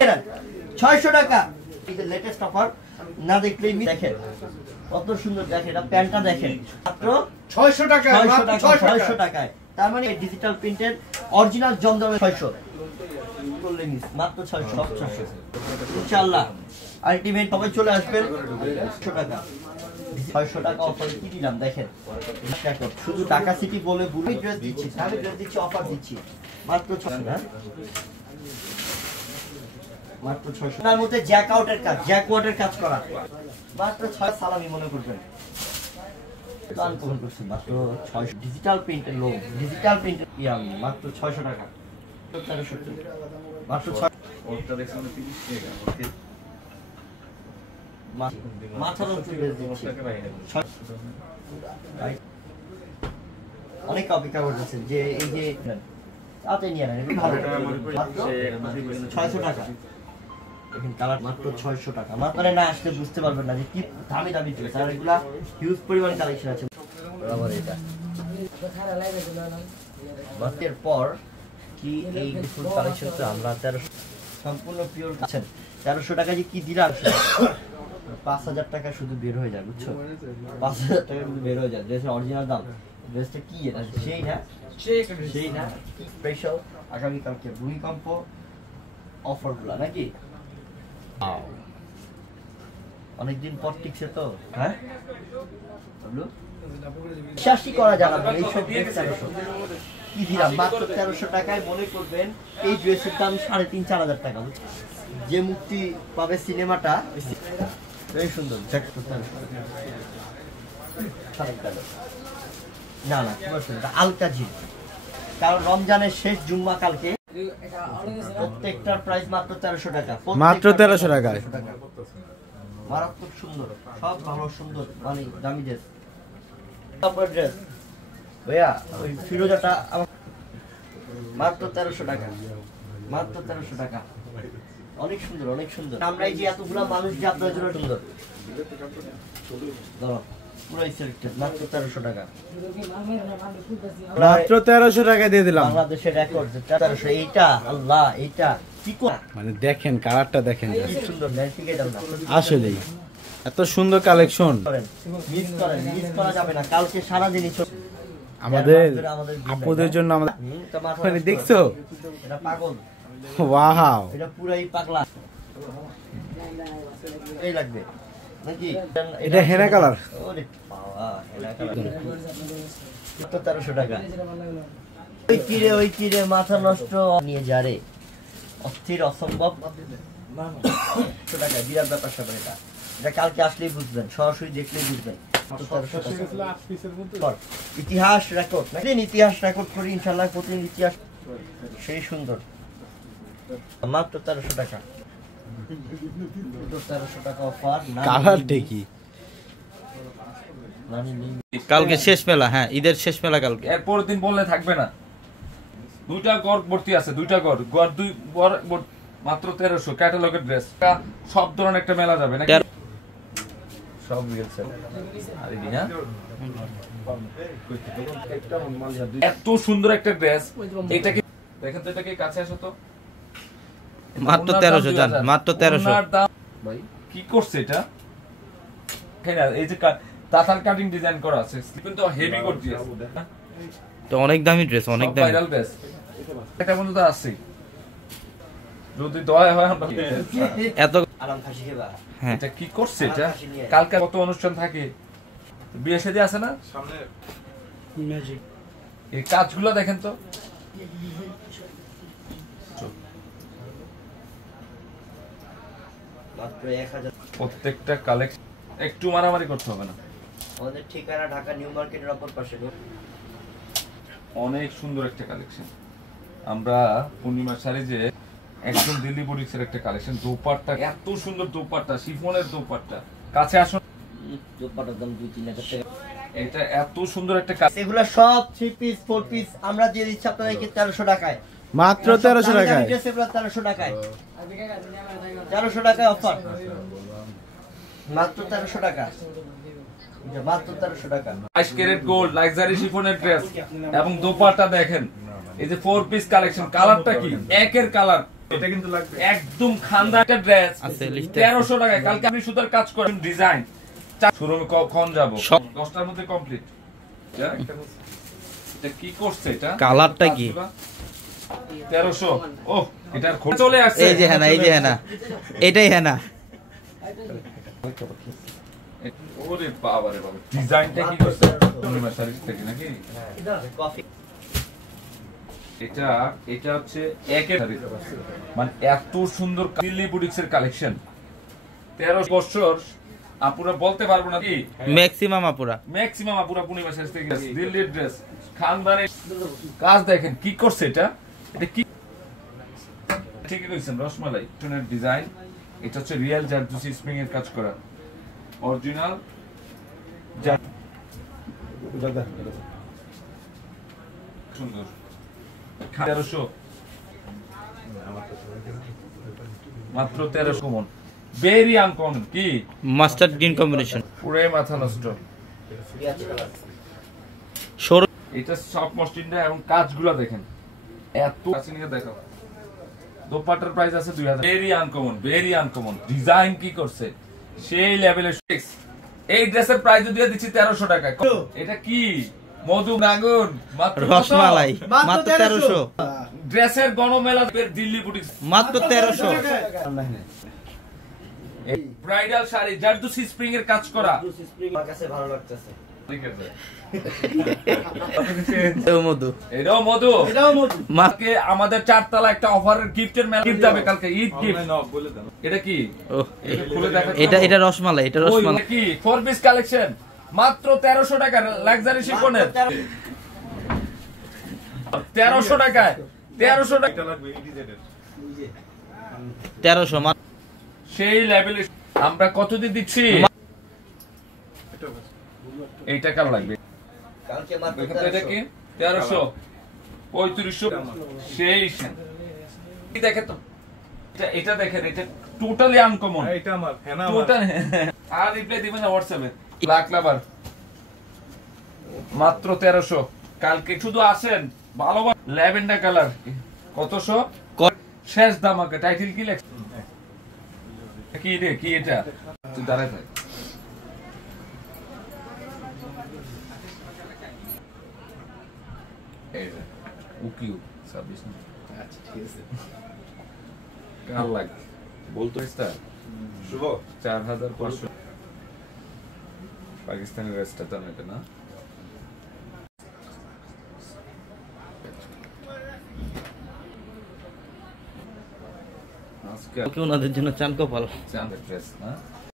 600 টাকা latest offer না দেখলেই দেখেন কত সুন্দর দেখেন এটা প্যান্টটা দেখেন মাত্র 600 টাকা 600 টাকায় তার মানে ডিজিটাল প্রিন্টের অরিজিনাল জমজমের 600 মাত্র 600 ইনশাআল্লাহ আলটিমেট সবাই চলে আসবেন 600 টাকা 600 টাকা অফার কি দিলাম দেখেন শুধু ঢাকা সিটি বলে বুড়ি ড্রেস দিচ্ছি আমি ড্রেস দিচ্ছি অফার দিচ্ছি মাত্র 600 হ্যাঁ মাত্র 600 তার মধ্যে জ্যাকওয়াটের কাজ করা মাত্র 6 সালামি মনে করবেন দান করছি মাত্র 600 ডিজিটাল প্রিন্টের লোক ডিজিটাল প্রিন্টের ইয়াম মাত্র 600 টাকা 1370 মাত্র 6 ওটা দেখছেন 30 টাকা ওকে মাথার উপরে দিচ্ছি অনেক অপেক্ষা করতেছেন যে এই যে তাতে নিয়ে নেন ভালো 600 টাকা দেখেন কালার মাত্র 600 টাকা মাত্র না আসলে বুঝতে পারবেন না যে কি দামি দামি ড্রেস আর এগুলা হিউজ পরিমাণ কালেকশন আছে আবার এটা মাত্রের পর কি এই ফুল কালেকশন তো আমরা 1300 সম্পূর্ণ পিওর আছেন 1300 টাকা যে কি দিলাম 5000 টাকা শুধু বের হয়ে যায় বুঝছো 5000 টাকা শুধু বের হয়ে যায় ড্রেসের অরিজিনাল দাম ড্রেসটা কি এটা সেই না স্পেশাল আগামী কালকে ভূমিকম্প অফারগুলো নাকি অনেকদিন পর টিকছে তো হ্যাঁ বিশ্বাসই করা যায় না এইসব ড্রেস 1300 কি দিলাম মাত্র 1300 টাকায় মনে করবেন এই ড্রেসের দাম 3500-4000 টাকা যে মুক্তি পাবে সিনেমাটা এই সুন্দর না না খুব সুন্দর আলকা জি কারণ রমজানের শেষ জুম্মা কালকে প্রত্যেকটার প্রাইস মাত্র 1300 টাকা মাত্র 1300 টাকা মারাত্মক সুন্দর সব ভালো সুন্দর মানে দামি ড্রেস তারপর ড্রেস ভাইয়া ওই ফিরোজাটা মাত্র 1300 টাকা মাত্র 1300 টাকা অনেক সুন্দর আমরা এই যে এতগুলা মানুষ যে আপনাদের জন্য সুন্দর ধরো পুরাই সিলেক্টেড মাত্র 1300 টাকা মাত্র 1300 টাকা দিয়ে দিলাম বাংলাদেশের রেকর্ড 1300 এইটা আল্লাহ এইটা কি মানে দেখেন কালারটা দেখেন কি সুন্দর ম্যাচিংয়ে দাও না আসলে এত সুন্দর কালেকশন মিস করা যাবে না কালকে সারা দিনই আমাদের আপুদের জন্য আমাদের মানে দেখছো এটা পাগল ওয়াও এটা পুরাই পাগলা এই লাগবে নাকি এটা হেনা কালার ওরে বাবা হেনা কালার 1300 টাকা ওই কিরে মাথা নষ্ট নিয়ে যারে অস্থির অসম্ভব 100 টাকা বিরাট ব্যাপার স্যাপার এটা কালকে আসলেই বুঝবেন সরাসরি দেখলেই বুঝবেন ইতিহাস রেকর্ড নাকি ইতিহাস রেকর্ড করি ইনশাআল্লাহ প্রতিদিন ইতিহাস সেই সুন্দর মাত্র 1300 টাকা 1300 টাকা অফার কালার দেখি কালকে শেষ মেলা হ্যাঁ ঈদের শেষ মেলা কালকে এরপর দিন বললে থাকবে না দুইটা গড় ভর্তি আছে দুইটা গড় দুই মাত্র 1300 ক্যাটালগের ড্রেস সব ধরনের একটা মেলা যাবে নাকি সব মিলছে আর এই না এত সুন্দর একটা ড্রেস এটা কি দেখেন তো এটা কি কাছে আসো তো মাত্র 1300 জান মাত্র 1300 ভাই কি করছে এটা কেন এই যে তাতার কাটিং ডিজাইন করা আছে কিন্তু হেভি করে দিয়েছে তো অনেক দামি ড্রেস অনেক দামি ভাইরাল ড্রেস এটা বন্ধু তো আছে যদি দয়া হয় আমরা এত আরাম খাসি খেবা হ্যাঁ এটা কি করছে এটা কালকে কত অনুষ্ঠান থাকে বিয়ে শাদী আছে না সামনে ম্যাজিক এই কাজগুলো দেখেন তো মাত্র 1000 প্রত্যেকটা কালেকশন একটু মারামারি করতে হবে না আমাদের ঠিকানা ঢাকা নিউ মার্কেটের অপর পাশে অনেক সুন্দর একটা কালেকশন আমরা পূর্ণিমা শাড়ি যে একদম দিল্লি বুটিক্সের একটা কালেকশন দোপাট্টা এত সুন্দর দোপাট্টা শিফনের দোপাট্টা কাছে আসুন দোপাট্টার দাম 2-3 হাজার টাকা এটা এত সুন্দর একটা কাজ এগুলা সব 3 পিস 4 পিস আমরা দিয়ে দিচ্ছি আপনাদেরকে 1300 টাকায় মাত্র 1300 টাকায় ড্রেস এগুলা 1300 টাকায় 1300 টাকায় অফার মাত্র 1300 টাকা মাত্র 1300 টাকা 22 ক্যারেট গোল্ড লাক্সারি শিফনের ড্রেস এবং দোপাট্টা দেখেন এই যে 4 পিস কালেকশন কালারটা কি একের কালার এটা কিন্তু লাগবে একদম খানদার একটা ড্রেস আছে লিস্টে 1300 টাকায়। কালকে আপনি সুতার কাজ করেন ডিজাইন শোরুমে কখন যাব 10টার মধ্যে কমপ্লিট। এটা কি করছে এটা কালারটা কি 1300 ওহ এটার খোঁজ চলে আসছে। এই যে হ্যাঁ এই যে হ্যাঁ এটাই হ্যাঁ ওরে বাবা রে বাবা ডিজাইনটা কি করছে পূর্ণিমা শাড়ির থেকে নাকি এটা এটা হচ্ছে একের মানে এত সুন্দর দিল্লি বুটিক্সের কালেকশন 13 বছর আপুরা বলতে পারবো না কি ম্যাক্সিমাম আপুরা পূর্ণিমা শাড়ি থেকে দিল্লির ড্রেস খানদানের কাজ দেখেন কি করছে এটা এটা কি ঠিকই কইছেন রসমালাই টনের ডিজাইন। এটা হচ্ছে রিয়েল জারদুসি স্প্রিং এর কাজ করা অরিজিনাল সুন্দর 1300 মাত্র 1300 কমন ভেরি আনকমন কি মাস্টার্ড গ্রিন কম্বিনেশন পুরো মাথা নষ্ট। এটা সফট মসলিনটা এবং কাজগুলো দেখেন এত কাছে নিয়ে দেখো। দোপাট্টার প্রাইস আছে 2000 ভেরি আনকমন ডিজাইন কি করছে সেই লেভেলের। এই ড্রেসের প্রাইস দিয়ে দিচ্ছি 1300 টাকা। এটা কি মধু নাগুন মাত্র রসমালাই মাত্র 1300 ড্রেসের গণমেলা দিল্লি বুটিক্স মাত্র 1300 ব্রাইডাল শাড়ি জারদুসি স্প্রিং এর কাজ করা আমার কাছে ভালো লাগতেছে। ঠিক আছে এটাও মধু মাকে আমাদের 4 তলা একটা অফারের গিফটের মেলা গিফট যাবে কালকে ঈদ গিফট। এটা কি খুলে দেখা এটা রসমালাই কি 4 পিস কালেকশন মাত্র 1300 টাকা লাক্সারি শিফনের 1300 টাকায় 1300 টাকা লাগবে ইডিজেড এর 1300 সেই লেভেলে আমরা কত দিয়ে দিচ্ছি এই টাকা লাগবে কালকে মাত্র এটা কি 1300 3500 সেই দেখেন তো এটা দেখেন এটা টোটালি আনকমন। এটা আমার হেনা টোটাল আর রিপ্লাই দিবেন না হোয়াটসঅ্যাপে লাখ লাভার মাত্র 1300। কালকে শুধু আসেন ভালো ল্যাভেন্ডার কালার কতশো শেষ দামাকে টাইটেল কি লেখা কি রে কি এটা তুই দাঁড়ায় থাক এই রে উকিউ 26 আচ্ছা ঠিক আছে কাল লাগ বলতো স্টার শুভ 4500 পাকিস্তানের রেস্টটা তো এটা না ওকে ওনাদের জন্য চান কপাল চাঁদের ড্রেস না